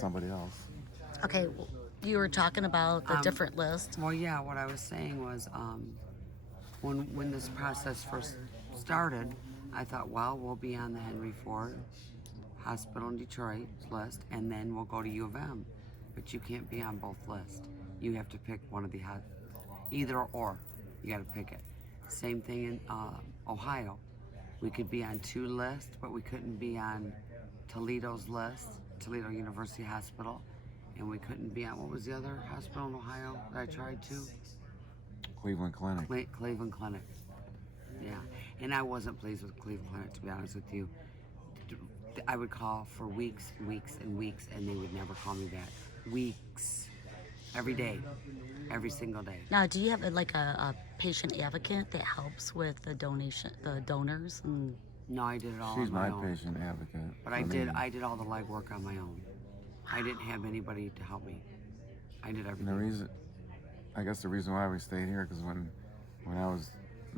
somebody else. Okay, you were talking about the different list. Well, yeah, what I was saying was when this process first started, I thought, well, we'll be on the Henry Ford Hospital in Detroit list, and then we'll go to U of M. But you can't be on both lists. You have to pick one of the either or. You got to pick it. Same thing in Ohio. We could be on 2 lists, but we couldn't be on Toledo's list, Toledo University Hospital, and we couldn't be on, what was the other hospital in Ohio that I tried to? Cleveland Clinic. Cleveland Clinic. Yeah, and I wasn't pleased with Cleveland Clinic, to be honest with you. I would call for weeks, weeks, and weeks, and they would never call me back. Weeks. Every day. Every single day. Now, do you have like a patient advocate that helps with the donors? And No, I did it all She's on my my own. patient advocate. But I did all the legwork on my own. I didn't have anybody to help me. I did And everything. I guess the reason why we stayed here, because when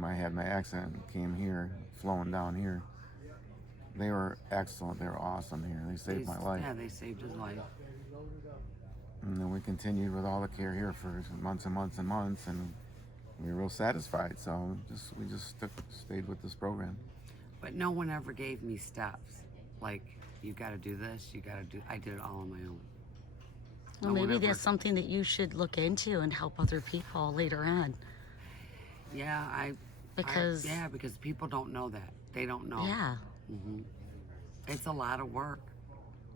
I had my accident and came here, flowing down here, they were excellent. They were awesome here. They saved my life. Yeah, they saved his life. And then we continued with all the care here for months and months and months, and we were real satisfied. So we just stayed with this program. But no one ever gave me steps. Like, you got to do this, you got to do. I did it all on my own. well, No one maybe ever- that's something that you should look into and help other people later on. Yeah, Because because people don't know that. They don't know. yeah, It's a lot of work,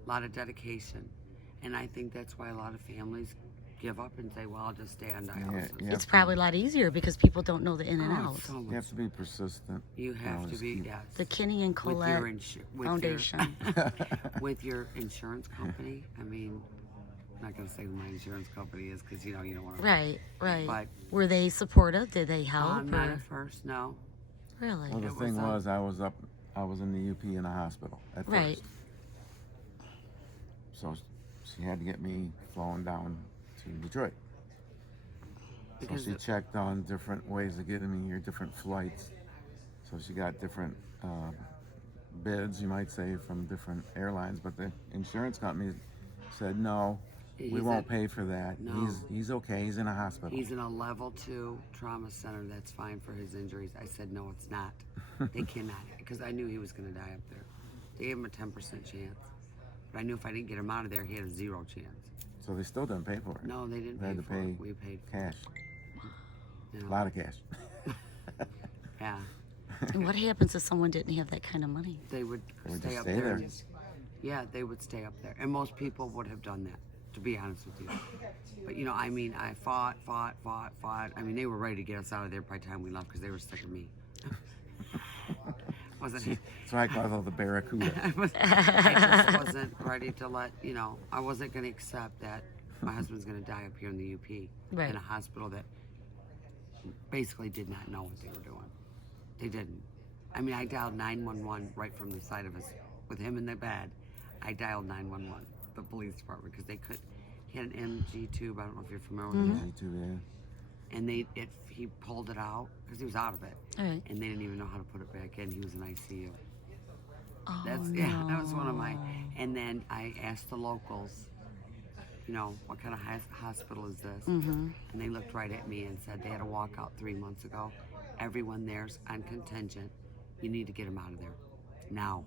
a lot of dedication, and I think that's why a lot of families give up and say, "Well, I'll just stay on dialysis." Yeah, it's probably a lot easier because people don't know the in and Oh, out. it's so You much. have to be persistent. You have to just be, keep- yes. The Kinney and Collette Foundation. With your insurance company. I mean, I'm not going to say who my insurance company is because, you don't want to. Right. But Were they supportive? Did they help? not or- at first, no. Really? Well, the It thing was, was, I was in the UP in a hospital at Right. first. So she had to get me flown down to Detroit. So Because she checked on different ways of getting me here, different flights. So she got different bids, you might say, from different airlines. But the insurance company said, no, we He's won't a- pay for that. No. He's okay. He's in a hospital. he's in a level 2 trauma center. That's fine for his injuries. I said, no, it's not. They cannot. Because I knew he was going to die up there. They gave him a 10% chance. But I knew if I didn't get him out of there, he had a 0 chance. So they still didn't pay for it. No, they didn't They had pay to for pay it. We paid for cash. it. A lot of cash. Yeah. And what happens if someone didn't have that kind of money? They would They would stay just up stay there. there. and yeah, they would stay up there. And most people would have done that, to be honest with you. But, I mean, I fought. I mean, they were ready to get us out of there by the time we left because they were sick of me. wasn't So I call it the Barracuda. I just wasn't ready to I wasn't going to accept that my husband's going to die up here in the UP Right. in a hospital that basically did not know what they were doing. They didn't. I mean, I dialed 911 right from the side of us with him in the bed. I dialed 911, the police department, because they could. He had an MG tube. I don't know if you're familiar with Me too, yeah. it. And he pulled it out because he was out of it, All right. and they didn't even know how to put it back in. He was in ICU. Oh, That was one of my. And then I asked the locals, what kind of hospital is this? And they looked right at me and said they had a walkout 3 months ago. Everyone there's on contingent. You need to get them out of there now.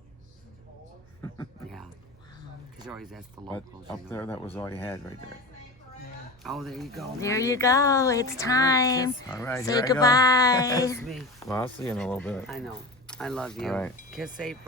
Yeah, because you always ask the But locals. up there, that was all you had right there. Oh, there you go. There you go. It's time. All right, Say here I go. goodbye. Kiss me. Well, I'll see you in a little bit. I know. I love you. All right. Kiss April.